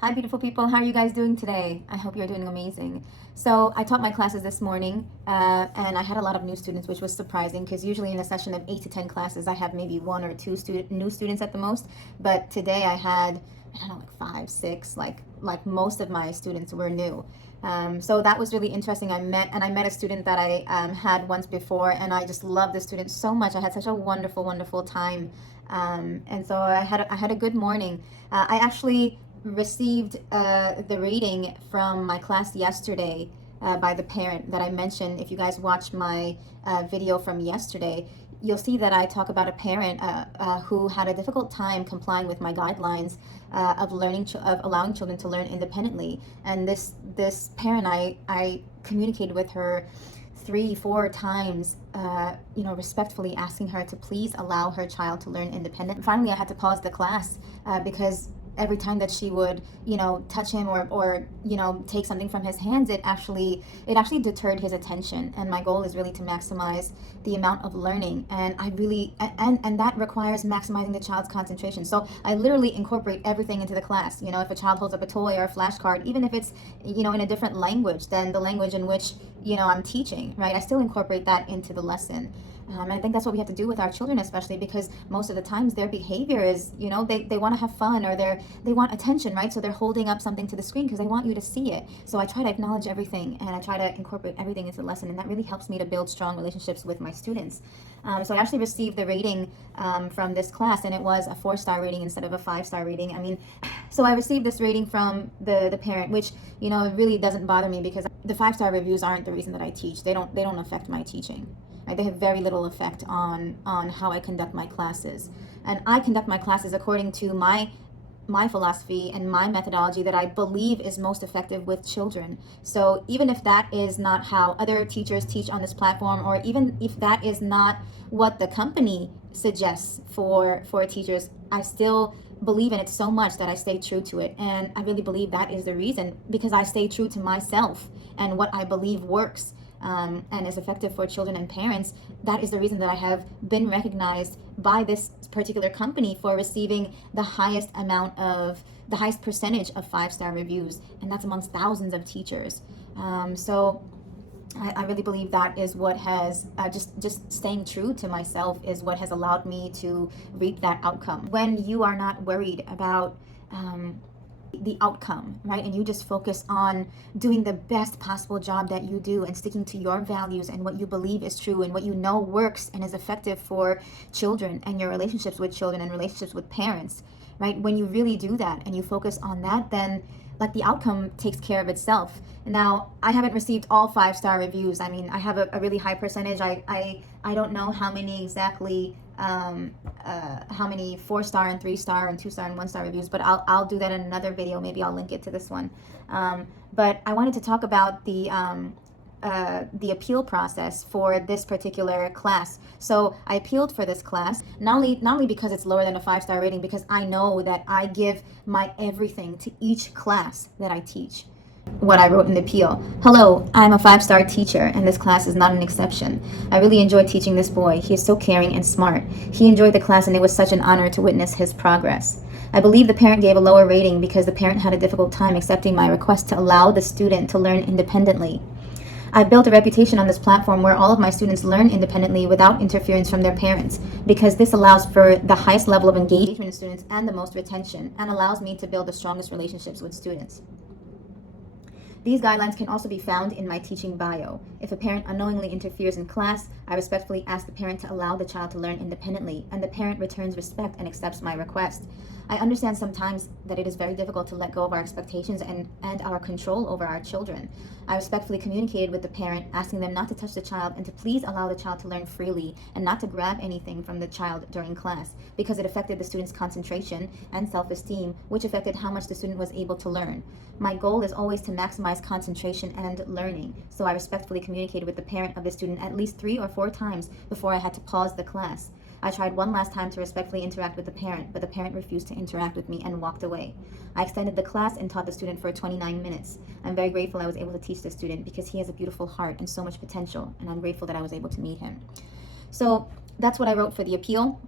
Hi, beautiful people. How are you guys doing today? I hope you're doing amazing. So, I taught my classes this morning, and I had a lot of new students, which was surprising because usually in a session of 8 to 10 classes, I have maybe one or two new students at the most. But today I had, I don't know, like five, six, like most of my students were new. So that was really interesting. I met a student that I had once before, and I just loved the student so much. I had such a wonderful, wonderful time, and so I had a good morning. I actually received the rating from my class yesterday by the parent that I mentioned. If you guys watched my video from yesterday, you'll see that I talk about a parent who had a difficult time complying with my guidelines of of allowing children to learn independently. And this parent, I communicated with her 3, 4 times, respectfully asking her to please allow her child to learn independent. Finally, I had to pause the class because every time that she would, touch him or take something from his hands, it actually deterred his attention. And my goal is really to maximize the amount of learning, and I really and that requires maximizing the child's concentration. So I literally incorporate everything into the class. If a child holds up a toy or a flashcard, even if it's in a different language than the language in which I'm teaching, right? I still incorporate that into the lesson. And I think that's what we have to do with our children, especially because most of the times their behavior is, they want to have fun, or they want attention, right? So they're holding up something to the screen because they want you to see it. So I try to acknowledge everything, and I try to incorporate everything into the lesson, and that really helps me to build strong relationships with my students. So I actually received the rating from this class, and it was a 4-star rating instead of a 5-star rating. I mean, so I received this rating from the parent, which it really doesn't bother me because the 5-star reviews aren't the reason that I teach. They don't affect my teaching. Right? They have very little effect on how I conduct my classes, and I conduct my classes according to my philosophy and my methodology that I believe is most effective with children. So even if that is not how other teachers teach on this platform, or even if that is not what the company suggests for teachers, I still believe in it so much that I stay true to it. And I really believe that is the reason, because I stay true to myself and what I believe works and is effective for children and parents. That is the reason that I have been recognized by this particular company for receiving the highest percentage of 5-star reviews, and that's amongst thousands of teachers. So I really believe that is what has just staying true to myself is what has allowed me to reap that outcome. When you are not worried about the outcome, right? And you just focus on doing the best possible job that you do and sticking to your values and what you believe is true and what you know works and is effective for children and your relationships with children and relationships with parents, right? When you really do that and you focus on that, then like the outcome takes care of itself. Now, I haven't received all 5-star reviews. I mean, I have a really high percentage. I don't know how many exactly, how many 4-star and 3-star and 2-star and 1-star reviews, but I'll do that in another video. Maybe I'll link it to this one. But I wanted to talk about the appeal process for this particular class. So I appealed for this class, not only because it's lower than a 5-star rating, because I know that I give my everything to each class that I teach. What I wrote in the appeal: hello, I'm a 5-star teacher, and this class is not an exception. I really enjoy teaching this boy. He is so caring and smart. He enjoyed the class, and it was such an honor to witness his progress. I believe the parent gave a lower rating because the parent had a difficult time accepting my request to allow the student to learn independently. I've built a reputation on this platform where all of my students learn independently without interference from their parents, because this allows for the highest level of engagement in students and the most retention, and allows me to build the strongest relationships with students. These guidelines can also be found in my teaching bio. If a parent unknowingly interferes in class, I respectfully ask the parent to allow the child to learn independently, and the parent returns respect and accepts my request. I understand sometimes that it is very difficult to let go of our expectations and our control over our children. I respectfully communicated with the parent, asking them not to touch the child and to please allow the child to learn freely and not to grab anything from the child during class, because it affected the student's concentration and self-esteem, which affected how much the student was able to learn. My goal is always to maximize concentration and learning, so I respectfully communicated with the parent of the student at least 3 or 4 times before I had to pause the class. I tried one last time to respectfully interact with the parent, but the parent refused to interact with me and walked away. I extended the class and taught the student for 29 minutes. I'm very grateful I was able to teach the student because he has a beautiful heart and so much potential, and I'm grateful that I was able to meet him. So that's what I wrote for the appeal.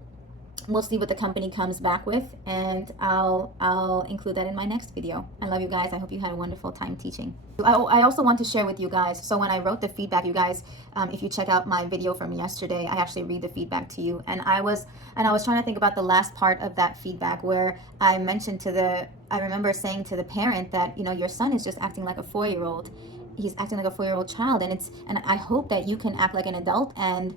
we'll see what the company comes back with, and I'll include that in my next video. I love you guys. I hope you had a wonderful time teaching. I also want to share with you guys, so when I wrote the feedback, you guys, if you check out my video from yesterday, I actually read the feedback to you, and I was trying to think about the last part of that feedback where I mentioned I remember saying to the parent that, you know, your son is just acting like a 4-year-old. He's acting like a 4-year-old child, and I hope that you can act like an adult and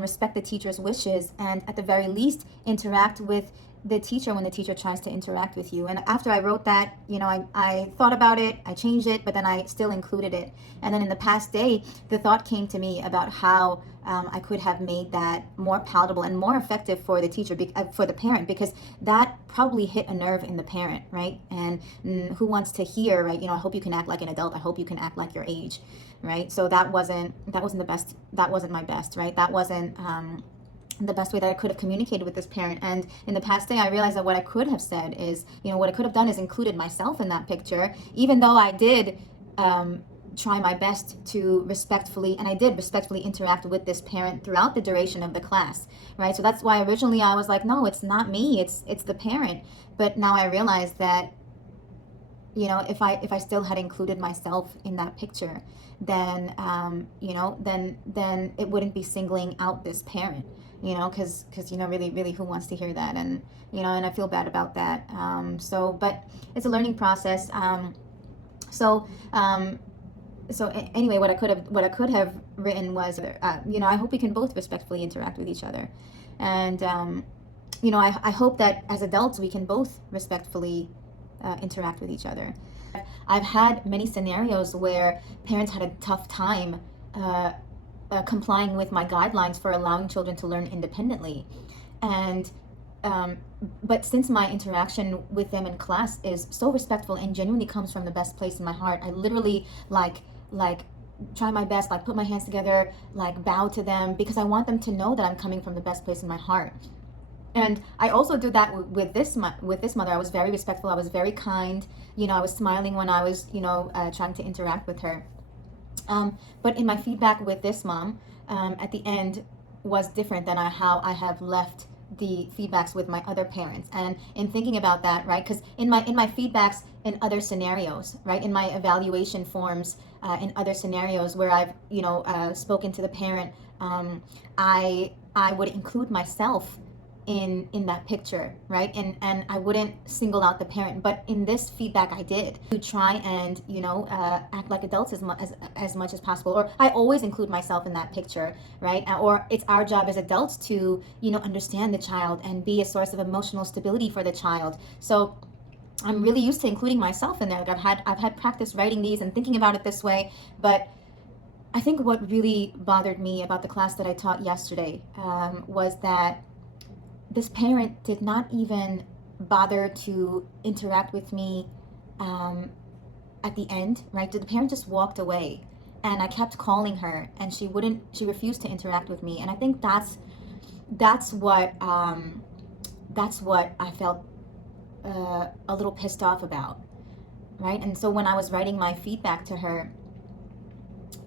respect the teacher's wishes, and at the very least interact with the teacher when the teacher tries to interact with you. And after I wrote that, you know, I thought about it, I changed it, but then I still included it. And then in the past day, the thought came to me about how I could have made that more palatable and more effective for the teacher, for the parent, because that probably hit a nerve in the parent, right? And who wants to hear, right? You know, I hope you can act like an adult. I hope you can act like your age, right? So that wasn't the best. That wasn't my best, right? That wasn't the best way that I could have communicated with this parent. And in the past day, I realized that what I could have said is, you know, what I could have done is included myself in that picture, even though I did try my best to respectfully, and I did respectfully interact with this parent throughout the duration of the class, right? So that's why originally I was like, no, it's not me, it's the parent. But now I realize that, you know, if I still had included myself in that picture, then you know, then it wouldn't be singling out this parent, you know, because you know, really who wants to hear that? And you know, and I feel bad about that. But it's a learning process. Anyway, what I could have written was, you know, I hope we can both respectfully interact with each other, and you know, I hope that as adults we can both respectfully interact with each other. I've had many scenarios where parents had a tough time complying with my guidelines for allowing children to learn independently, and but since my interaction with them in class is so respectful and genuinely comes from the best place in my heart, I literally like try my best, like put my hands together, like bow to them, because I want them to know that I'm coming from the best place in my heart. And I also do that with this mother. I was very respectful. I was very kind. You know, I was smiling when I was, you know, trying to interact with her. But in my feedback with this mom, at the end was different than how I have left the feedbacks with my other parents. And in thinking about that, right, because in my feedbacks in other scenarios, right, in my evaluation forms, in other scenarios where I've, you know, spoken to the parent, I would include myself in that picture, right, and I wouldn't single out the parent. But in this feedback, I did to try and, you know, act like adults as much as possible. Or I always include myself in that picture, right? Or it's our job as adults to, you know, understand the child and be a source of emotional stability for the child. So I'm really used to including myself in there. Like I've had practice writing these and thinking about it this way. But I think what really bothered me about the class that I taught yesterday was that this parent did not even bother to interact with me at the end, right? The parent just walked away, and I kept calling her, and she refused to interact with me. And I think that's what I felt a little pissed off about, right? And so when I was writing my feedback to her,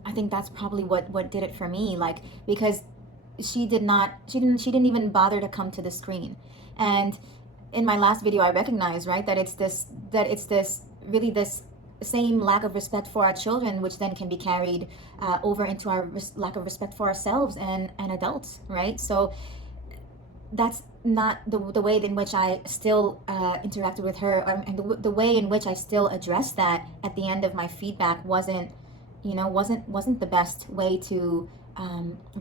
I think that's probably what did it for me, like, because she didn't even bother to come to the screen. And in my last video, I recognized, right, that it's this same lack of respect for our children, which then can be carried over into our lack of respect for ourselves and adults, right? So that's not the way in which I still interacted with her, and the way in which I still addressed that at the end of my feedback wasn't the best way to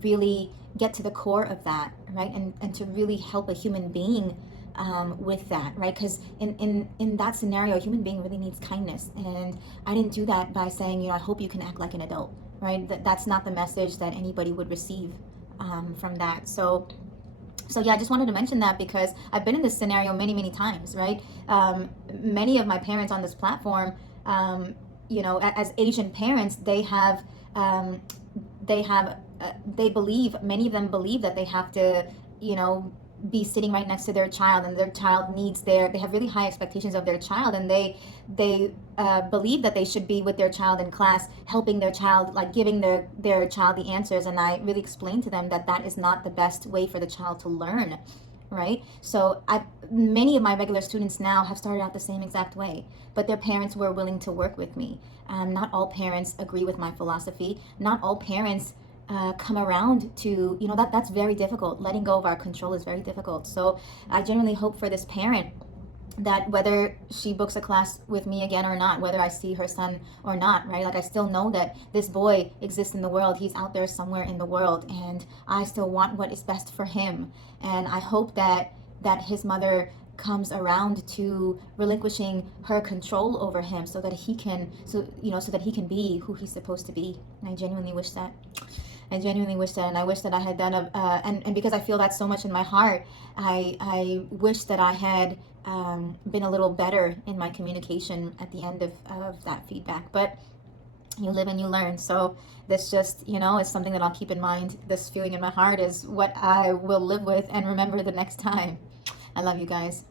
really get to the core of that, right? And to really help a human being with that, right? Because in that scenario, a human being really needs kindness. And I didn't do that by saying, you know, I hope you can act like an adult, right? That's not the message that anybody would receive from that. So yeah, I just wanted to mention that because I've been in this scenario many times, right? Many of my parents on this platform, you know, as Asian parents, many of them believe that they have to, you know, be sitting right next to their child, and their child they have really high expectations of their child, and they believe that they should be with their child in class, helping their child, like giving their child the answers. And I really explained to them that is not the best way for the child to learn, right? So many of my regular students now have started out the same exact way, but their parents were willing to work with me. Not all parents agree with my philosophy. Not all parents come around to, that's very difficult. Letting go of our control is very difficult. So I genuinely hope for this parent that whether she books a class with me again or not, whether I see her son or not, right? Like, I still know that this boy exists in the world. He's out there somewhere in the world, and I still want what is best for him. And I hope that his mother comes around to relinquishing her control over him so that he can be who he's supposed to be. And I genuinely wish that. And I wish that I had done and because I feel that so much in my heart, I wish that I had been a little better in my communication at the end of that feedback. But you live and you learn. So this just, is something that I'll keep in mind. This feeling in my heart is what I will live with and remember the next time. I love you guys.